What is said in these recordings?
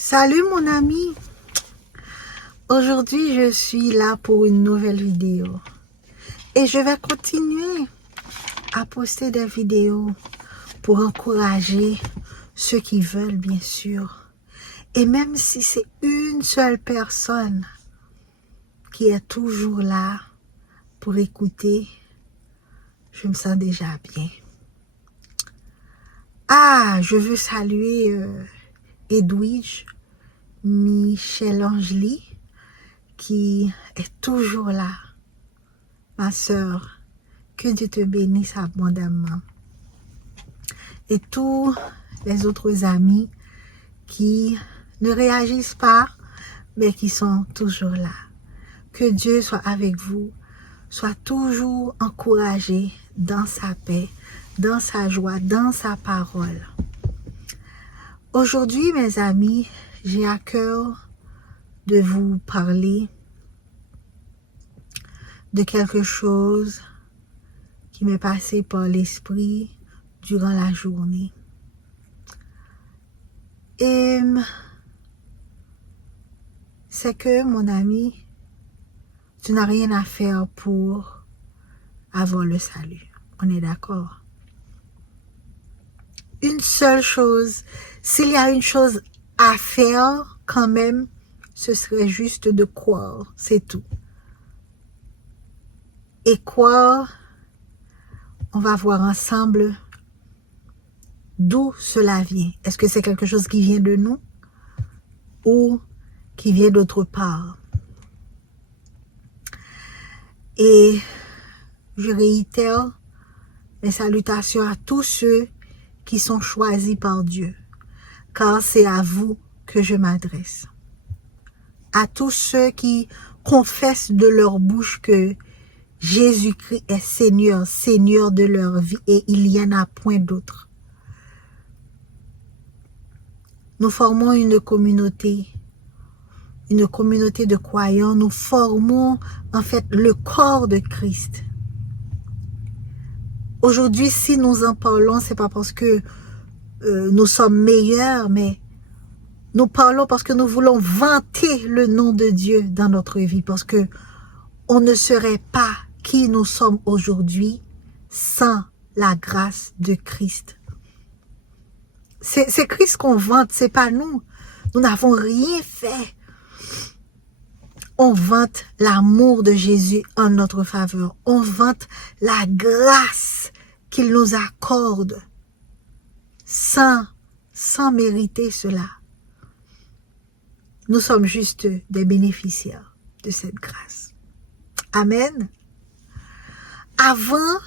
Salut mon ami, aujourd'hui je suis là pour une nouvelle vidéo et je vais continuer à poster des vidéos pour encourager ceux qui veulent bien sûr. Et même si c'est une seule personne qui est toujours là pour écouter, je me sens déjà bien. Je veux saluer Edwige Michel-Angeli qui est toujours là. Ma sœur, que Dieu te bénisse abondamment. Et tous les autres amis qui ne réagissent pas, mais qui sont toujours là. Que Dieu soit avec vous, soit toujours encouragé dans sa paix, dans sa joie, dans sa parole. Aujourd'hui, mes amis, j'ai à cœur de vous parler de quelque chose qui m'est passé par l'esprit durant la journée. Et c'est que, mon ami, tu n'as rien à faire pour avoir le salut. On est d'accord? Une seule chose, s'il y a une chose à faire quand même, ce serait juste de croire, c'est tout. Et croire, on va voir ensemble d'où cela vient. Est-ce que c'est quelque chose qui vient de nous ou qui vient d'autre part? Et je réitère mes salutations à tous ceux qui sont choisis par Dieu, car c'est à vous que je m'adresse. À tous ceux qui confessent de leur bouche que Jésus-Christ est Seigneur, Seigneur de leur vie et il n'y en a point d'autre. Nous formons une communauté de croyants. Nous formons en fait le corps de Christ. Aujourd'hui, si nous en parlons, c'est pas parce que nous sommes meilleurs, mais nous parlons parce que nous voulons vanter le nom de Dieu dans notre vie, parce que on ne serait pas qui nous sommes aujourd'hui sans la grâce de Christ. C'est Christ qu'on vante, c'est pas nous. Nous n'avons rien fait. On vante l'amour de Jésus en notre faveur. On vante la grâce qu'il nous accorde sans mériter cela. Nous sommes juste des bénéficiaires de cette grâce. Amen. Avant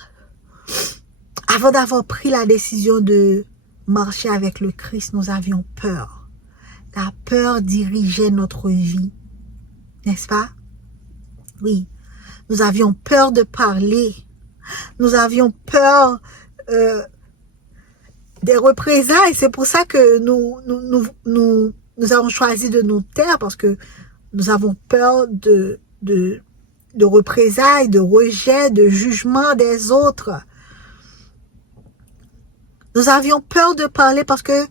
d'avoir pris la décision de marcher avec le Christ, nous avions peur. La peur dirigeait notre vie. N'est-ce pas? Oui. Nous avions peur de parler. Nous avions peur des représailles. C'est pour ça que nous avons choisi de nous taire, parce que nous avons peur de représailles, de rejet, de jugement des autres. Nous avions peur de parler parce que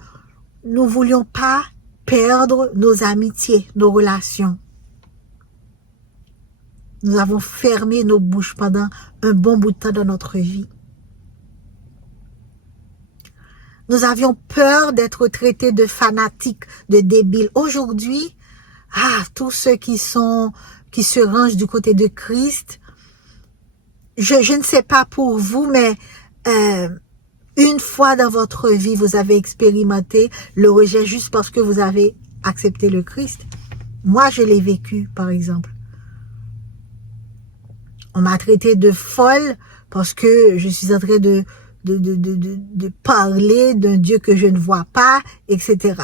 nous ne voulions pas perdre nos amitiés, nos relations. Nous avons fermé nos bouches pendant un bon bout de temps dans notre vie. Nous avions peur d'être traités de fanatiques, de débiles. Aujourd'hui, tous ceux qui se rangent du côté de Christ, je ne sais pas pour vous, mais une fois dans votre vie, vous avez expérimenté le rejet juste parce que vous avez accepté le Christ. Moi, je l'ai vécu, par exemple. On m'a traité de folle parce que je suis en train de parler d'un Dieu que je ne vois pas, etc.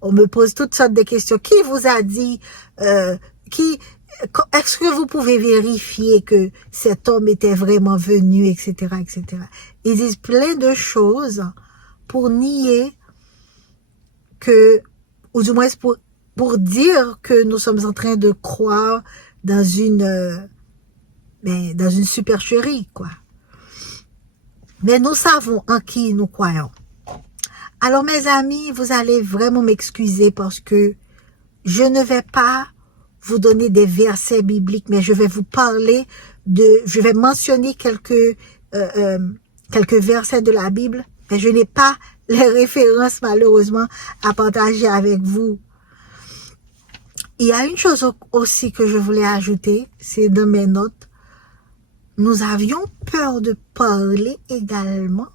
On me pose toutes sortes de questions. Qui vous a dit, est-ce que vous pouvez vérifier que cet homme était vraiment venu, etc., etc. Ils disent plein de choses pour nier que, ou du moins pour dire que nous sommes en train de croire dans une supercherie, quoi. Mais nous savons en qui nous croyons. Alors mes amis, vous allez vraiment m'excuser parce que je ne vais pas vous donner des versets bibliques, mais je vais vous parler je vais mentionner quelques versets de la Bible, mais je n'ai pas les références malheureusement à partager avec vous. Il y a une chose aussi que je voulais ajouter, c'est dans mes notes. Nous avions peur de parler également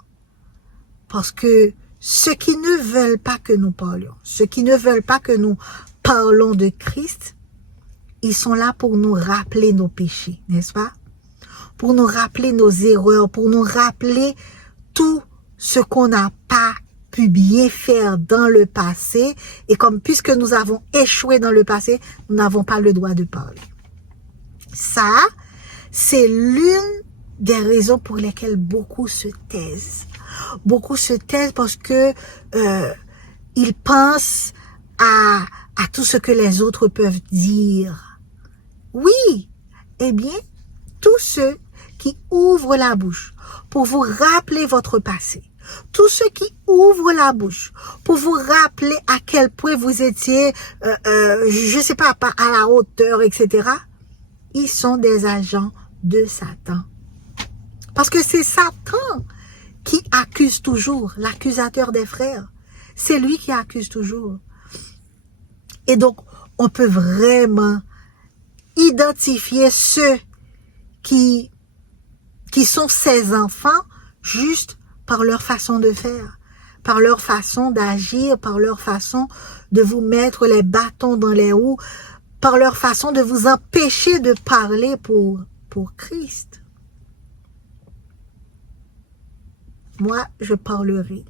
parce que ceux qui ne veulent pas que nous parlions, ceux qui ne veulent pas que nous parlons de Christ, ils sont là pour nous rappeler nos péchés, n'est-ce pas? Pour nous rappeler nos erreurs, pour nous rappeler tout ce qu'on n'a pas pu bien faire dans le passé. Et comme puisque nous avons échoué dans le passé, nous n'avons pas le droit de parler. Ça, c'est l'une des raisons pour lesquelles beaucoup se taisent. Beaucoup se taisent parce que ils pensent à tout ce que les autres peuvent dire. Oui, eh bien, tous ceux qui ouvrent la bouche pour vous rappeler votre passé, tous ceux qui ouvrent la bouche pour vous rappeler à quel point vous étiez, je sais pas à la hauteur, etc., ils sont des agents de Satan. Parce que c'est Satan qui accuse toujours, l'accusateur des frères. C'est lui qui accuse toujours. Et donc, on peut vraiment identifier ceux qui sont ses enfants juste par leur façon de faire, par leur façon d'agir, par leur façon de vous mettre les bâtons dans les roues, par leur façon de vous empêcher de parler pour Christ. Moi, je parlerai.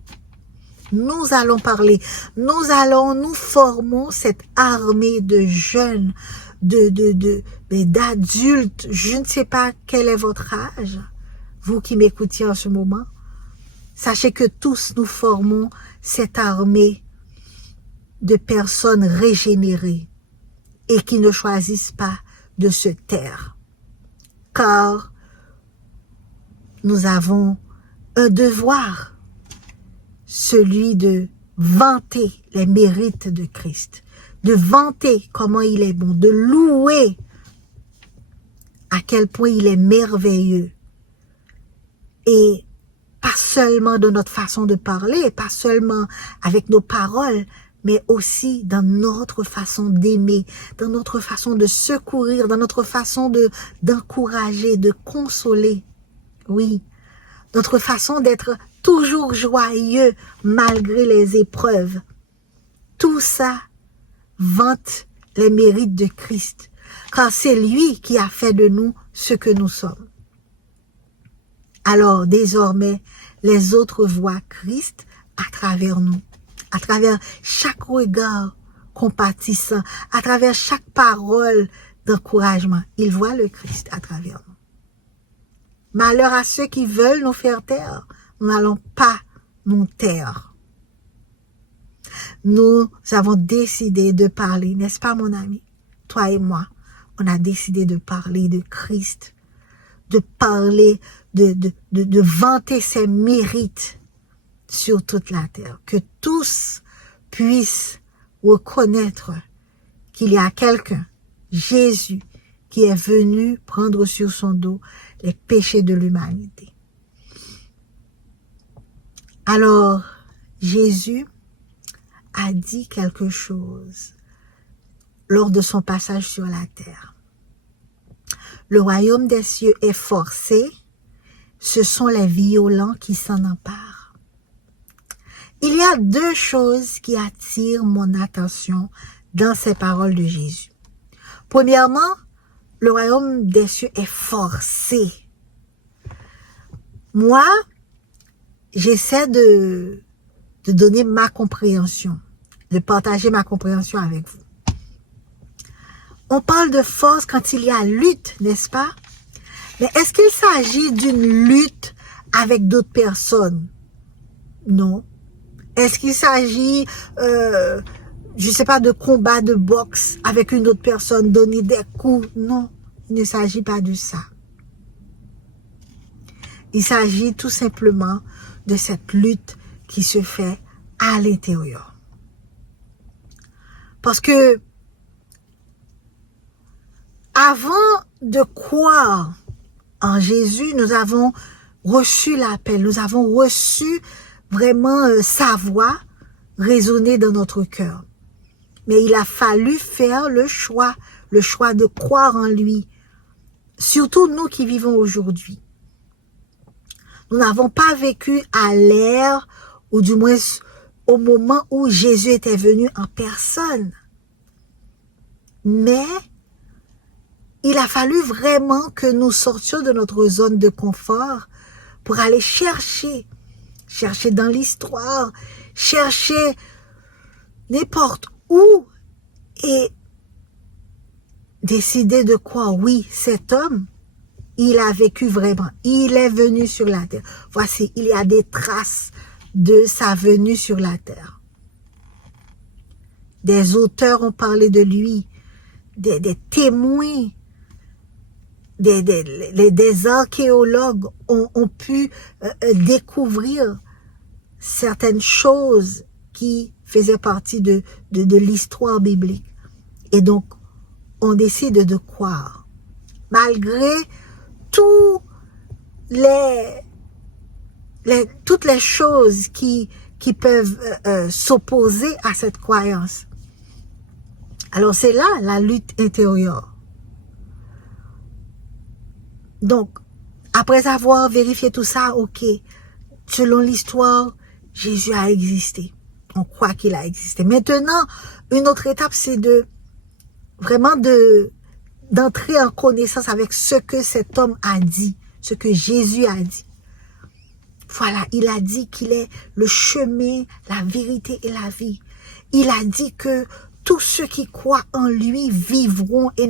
Nous allons parler. Nous formons cette armée de jeunes, d'adultes. Je ne sais pas quel est votre âge, vous qui m'écoutiez en ce moment. Sachez que tous nous formons cette armée de personnes régénérées et qui ne choisissent pas de se taire. Car nous avons un devoir, celui de vanter les mérites de Christ, de vanter comment il est bon, de louer à quel point il est merveilleux. Et pas seulement de notre façon de parler, pas seulement avec nos paroles, mais aussi dans notre façon d'aimer, dans notre façon de secourir, dans notre façon d'encourager, de consoler. Oui, notre façon d'être toujours joyeux malgré les épreuves. Tout ça vante les mérites de Christ, car c'est lui qui a fait de nous ce que nous sommes. Alors désormais, les autres voient Christ à travers nous, à travers chaque regard compatissant, à travers chaque parole d'encouragement. Ils voient le Christ à travers nous. Malheur à ceux qui veulent nous faire taire. Nous n'allons pas nous taire. Nous avons décidé de parler, n'est-ce pas mon ami? Toi et moi, on a décidé de parler de Christ, de parler, de vanter ses mérites sur toute la terre. Que tous puissent reconnaître qu'il y a quelqu'un, Jésus, qui est venu prendre sur son dos les péchés de l'humanité. Alors, Jésus a dit quelque chose lors de son passage sur la terre. Le royaume des cieux est forcé, ce sont les violents qui s'en emparent. Il y a deux choses qui attirent mon attention dans ces paroles de Jésus. Premièrement, le royaume des cieux est forcé. Moi, j'essaie de donner ma compréhension, de partager ma compréhension avec vous. On parle de force quand il y a lutte, n'est-ce pas? Mais est-ce qu'il s'agit d'une lutte avec d'autres personnes? Non. Est-ce qu'il s'agit, je sais pas, de combat de boxe avec une autre personne, donner des coups? Non, il ne s'agit pas de ça. Il s'agit tout simplement de cette lutte qui se fait à l'intérieur. Parce que avant de croire en Jésus, nous avons reçu l'appel, nous avons reçu vraiment sa voix résonner dans notre cœur. Mais il a fallu faire le choix de croire en lui. Surtout nous qui vivons aujourd'hui. Nous n'avons pas vécu à l'ère, ou du moins au moment où Jésus était venu en personne. Mais il a fallu vraiment que nous sortions de notre zone de confort pour aller chercher dans l'histoire, chercher n'importe où et décider de quoi, oui, cet homme, il a vécu vraiment, il est venu sur la terre. Voici, il y a des traces de sa venue sur la terre. Des auteurs ont parlé de lui, des témoins, des archéologues ont pu découvrir certaines choses qui faisaient partie de l'histoire biblique. Et donc, on décide de croire. Malgré toutes les choses qui peuvent s'opposer à cette croyance. Alors, c'est là la lutte intérieure. Donc, après avoir vérifié tout ça, ok, selon l'histoire, Jésus a existé. On croit qu'il a existé. Maintenant, une autre étape, c'est d'entrer en connaissance avec ce que cet homme a dit, ce que Jésus a dit. Voilà, il a dit qu'il est le chemin, la vérité et la vie. Il a dit que tous ceux qui croient en lui vivront et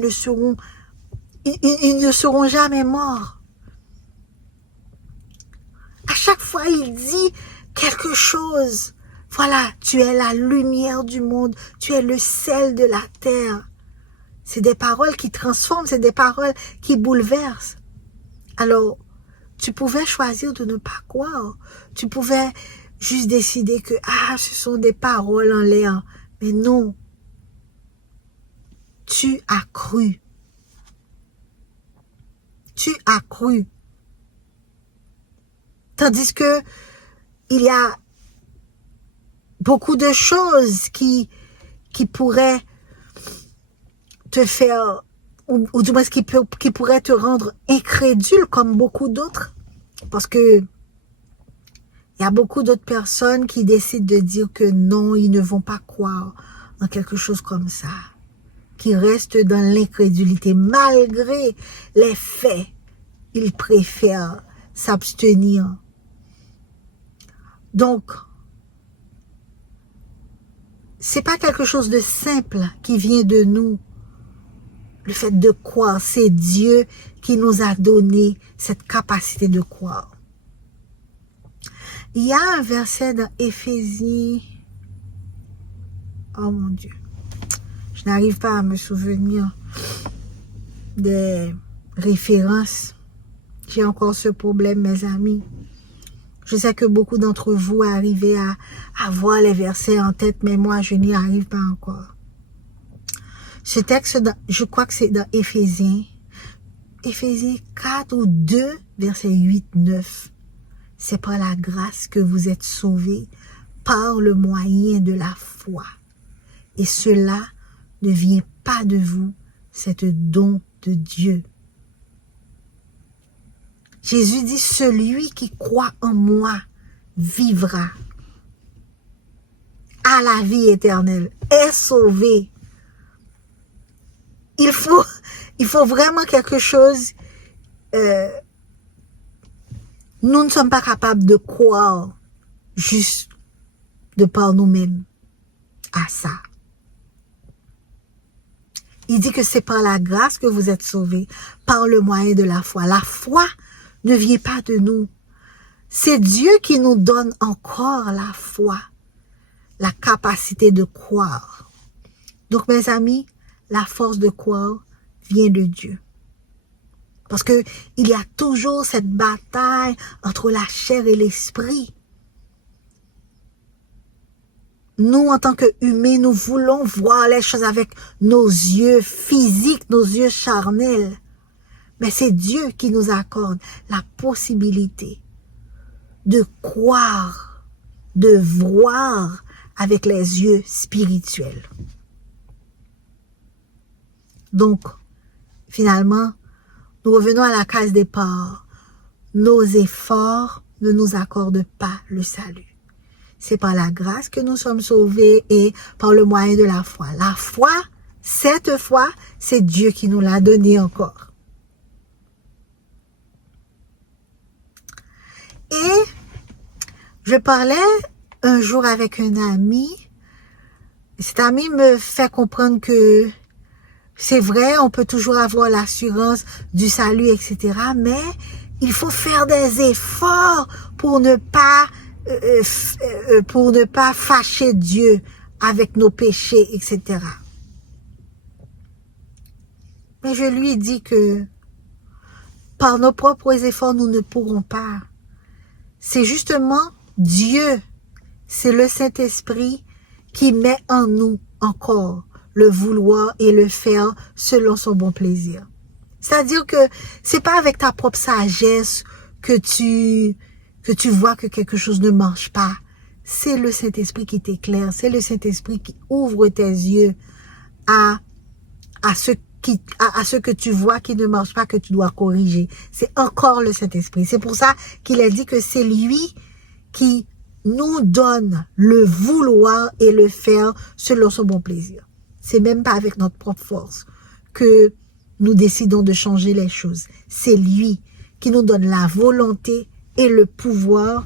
ils ne seront jamais morts. À chaque fois, il dit quelque chose. Voilà, tu es la lumière du monde, tu es le sel de la terre. C'est des paroles qui transforment, c'est des paroles qui bouleversent. Alors, tu pouvais choisir de ne pas croire. Tu pouvais juste décider que, ce sont des paroles en l'air. Mais non. Tu as cru. Tu as cru. Tandis que il y a beaucoup de choses qui pourraient te faire, ou du moins qui pourraient te rendre incrédule comme beaucoup d'autres. Parce que il y a beaucoup d'autres personnes qui décident de dire que non, ils ne vont pas croire en quelque chose comme ça. Qui restent dans l'incrédulité. Malgré les faits, ils préfèrent s'abstenir. Donc, c'est pas quelque chose de simple qui vient de nous. Le fait de croire, c'est Dieu qui nous a donné cette capacité de croire. Il y a un verset dans Éphésiens. Oh mon Dieu. Je n'arrive pas à me souvenir des références. J'ai encore ce problème, mes amis. Je sais que beaucoup d'entre vous arrivez à voir les versets en tête, mais moi, je n'y arrive pas encore. Ce texte, je crois que c'est dans Éphésiens 4 ou 2, versets 8-9. C'est par la grâce que vous êtes sauvés par le moyen de la foi. Et cela ne vient pas de vous, c'est un don de Dieu. Jésus dit, celui qui croit en moi vivra, a la vie éternelle, est sauvé. Il faut vraiment quelque chose. Nous ne sommes pas capables de croire juste de par nous-mêmes à ça. Il dit que c'est par la grâce que vous êtes sauvés, par le moyen de la foi. La foi ne vient pas de nous. C'est Dieu qui nous donne encore la foi, la capacité de croire. Donc, mes amis, la force de croire vient de Dieu. Parce que il y a toujours cette bataille entre la chair et l'esprit. nous, en tant qu'humains, nous voulons voir les choses avec nos yeux physiques, nos yeux charnels. Mais c'est Dieu qui nous accorde la possibilité de croire, de voir avec les yeux spirituels. Donc, finalement, nous revenons à la case départ. Nos efforts ne nous accordent pas le salut. C'est par la grâce que nous sommes sauvés et par le moyen de la foi. La foi, cette foi, c'est Dieu qui nous l'a donné encore. Et je parlais un jour avec un ami. Cet ami me fait comprendre que c'est vrai, on peut toujours avoir l'assurance du salut, etc. Mais il faut faire des efforts pour ne pas fâcher Dieu avec nos péchés, etc. Mais je lui dis que par nos propres efforts, nous ne pourrons pas. C'est justement Dieu, c'est le Saint-Esprit qui met en nous encore le vouloir et le faire selon son bon plaisir. C'est-à-dire que c'est pas avec ta propre sagesse que tu vois que quelque chose ne marche pas. C'est le Saint-Esprit qui t'éclaire, c'est le Saint-Esprit qui ouvre tes yeux à ce que tu vois qui ne marche pas, que tu dois corriger. C'est encore le Saint-Esprit. C'est pour ça qu'il a dit que c'est lui qui nous donne le vouloir et le faire selon son bon plaisir. C'est même pas avec notre propre force que nous décidons de changer les choses. C'est lui qui nous donne la volonté et le pouvoir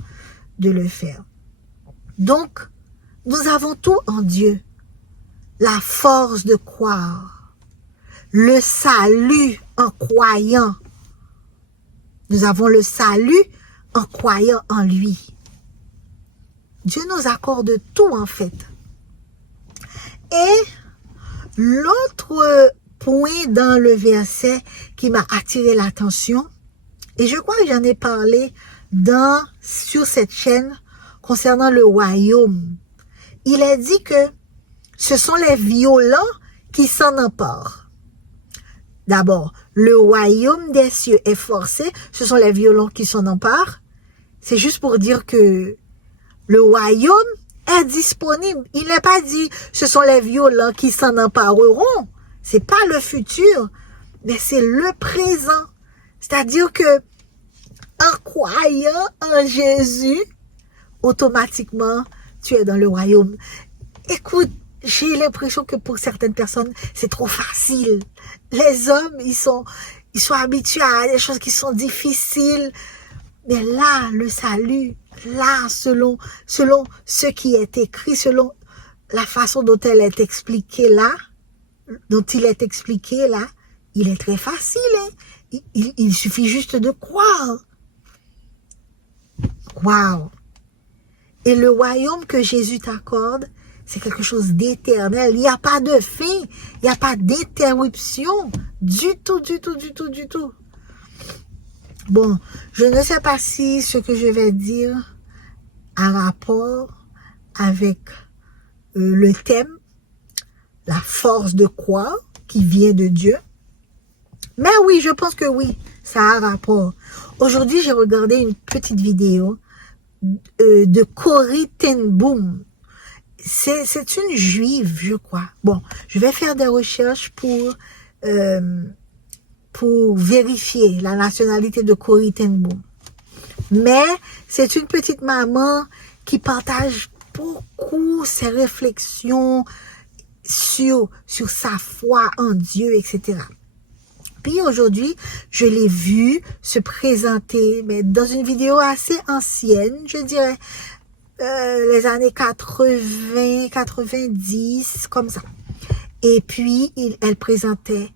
de le faire. Donc, nous avons tout en Dieu. La force de croire. Le salut en croyant. Nous avons le salut en croyant en lui. Dieu nous accorde tout en fait. Et l'autre point dans le verset qui m'a attiré l'attention, et je crois que j'en ai parlé sur cette chaîne concernant le royaume. Il est dit que ce sont les violents qui s'en emparent. D'abord, le royaume des cieux est forcé, ce sont les violents qui s'en emparent. C'est juste pour dire que le royaume est disponible. Il n'est pas dit ce sont les violents qui s'en empareront. C'est pas le futur, mais c'est le présent. C'est-à-dire que en croyant en Jésus, automatiquement, tu es dans le royaume. Écoute, j'ai l'impression que pour certaines personnes, c'est trop facile. Les hommes, ils sont habitués à des choses qui sont difficiles. Mais là, le salut, là, selon ce qui est écrit, selon la façon dont elle est expliquée là, dont il est expliqué là, il est très facile. Hein? Il suffit juste de croire. Waouh! Et le royaume que Jésus t'accorde, c'est quelque chose d'éternel. Il n'y a pas de fin. Il n'y a pas d'interruption. Du tout, du tout, du tout, du tout. Bon, je ne sais pas si ce que je vais dire a rapport avec le thème, la force de croire qui vient de Dieu. Mais oui, je pense que oui, ça a rapport. Aujourd'hui, j'ai regardé une petite vidéo de Corrie ten Boom. C'est une juive, je crois. Bon, je vais faire des recherches pour vérifier la nationalité de Corrie ten Boom. Mais c'est une petite maman qui partage beaucoup ses réflexions sur sa foi en Dieu, etc. Puis aujourd'hui, je l'ai vue se présenter, mais dans une vidéo assez ancienne, je dirais, les années 80, 90, comme ça. Et puis, elle présentait,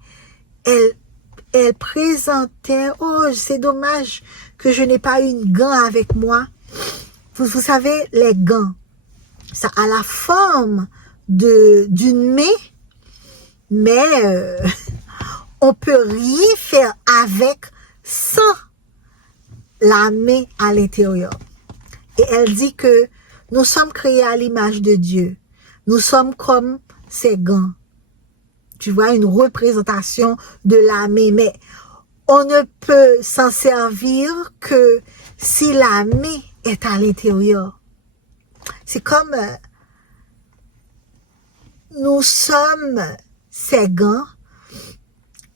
oh, c'est dommage que je n'ai pas une gant avec moi. Vous savez, les gants, ça a la forme d'une main, mais on peut rien faire avec sans la main à l'intérieur. Et elle dit que nous sommes créés à l'image de Dieu. Nous sommes comme ces gants. Tu vois, une représentation de l'armée, mais on ne peut s'en servir que si l'armée est à l'intérieur. C'est comme nous sommes ces gants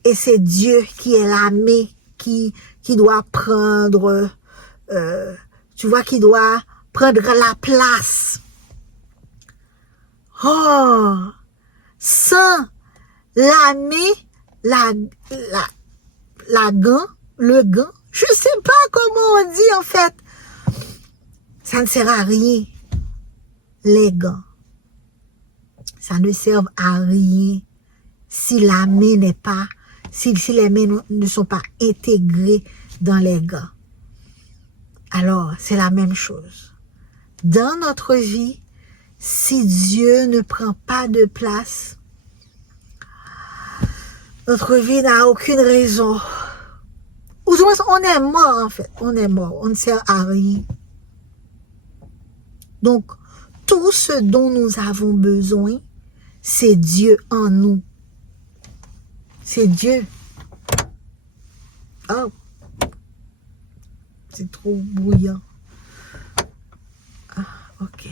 et c'est Dieu qui est l'armée qui doit prendre, tu vois, qui doit prendre la place. Oh, sans l'armée, le gant, je sais pas comment on dit en fait. Ça ne sert à rien, les gants. Ça ne sert à rien si la main n'est pas, si les mains ne sont pas intégrées dans les gants. Alors, c'est la même chose. Dans notre vie, si Dieu ne prend pas de place, notre vie n'a aucune raison. Ou du moins, on est mort en fait. On est mort. On ne sert à rien. Donc, tout ce dont nous avons besoin, c'est Dieu en nous. C'est Dieu. Oh. C'est trop bruyant. Ah, ok.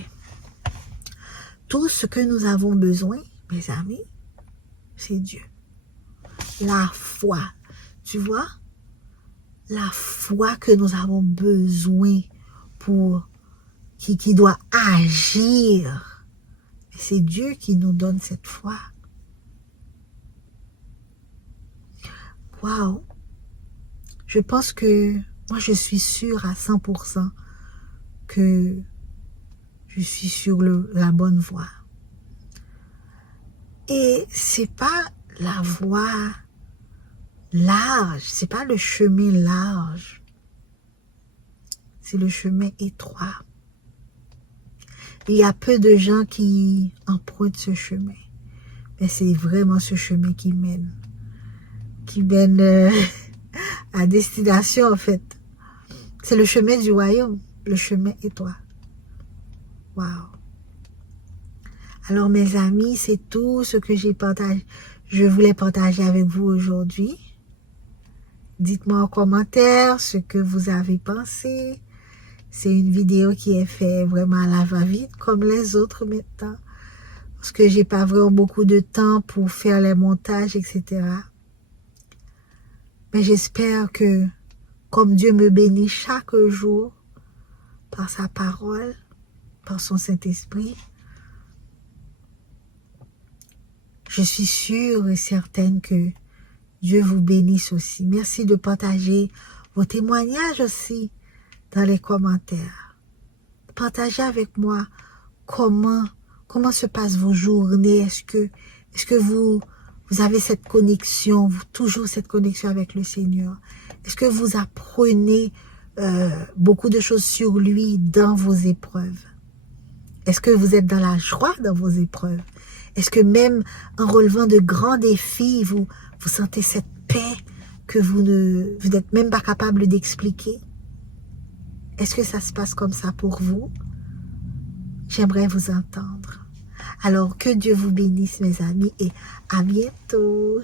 Tout ce que nous avons besoin, mes amis, c'est Dieu. La foi. Tu vois? La foi que nous avons besoin pour qui doit agir. C'est Dieu qui nous donne cette foi. Wow. Je pense que moi, je suis sûre à 100% que je suis sur la bonne voie. Et c'est pas la voie large, c'est pas le chemin large. C'est le chemin étroit. Il y a peu de gens qui empruntent ce chemin. Mais c'est vraiment ce chemin qui mène à destination en fait. C'est le chemin du royaume, le chemin étroit. Wow. Alors mes amis, c'est tout ce que je voulais partager avec vous aujourd'hui. Dites-moi en commentaire ce que vous avez pensé. C'est une vidéo qui est faite vraiment à la va-vite comme les autres maintenant. Parce que j'ai pas vraiment beaucoup de temps pour faire les montages, etc. Mais j'espère que comme Dieu me bénit chaque jour par sa parole, par son Saint-Esprit, je suis sûre et certaine que Dieu vous bénisse aussi. Merci de partager vos témoignages aussi dans les commentaires. Partagez avec moi comment se passent vos journées. Est-ce que vous avez cette connexion, toujours cette connexion avec le Seigneur? Est-ce que vous apprenez beaucoup de choses sur lui dans vos épreuves? Est-ce que vous êtes dans la joie dans vos épreuves? Est-ce que même en relevant de grands défis, vous sentez cette paix que vous n'êtes même pas capable d'expliquer? Est-ce que ça se passe comme ça pour vous? J'aimerais vous entendre. Alors, que Dieu vous bénisse, mes amis, et à bientôt.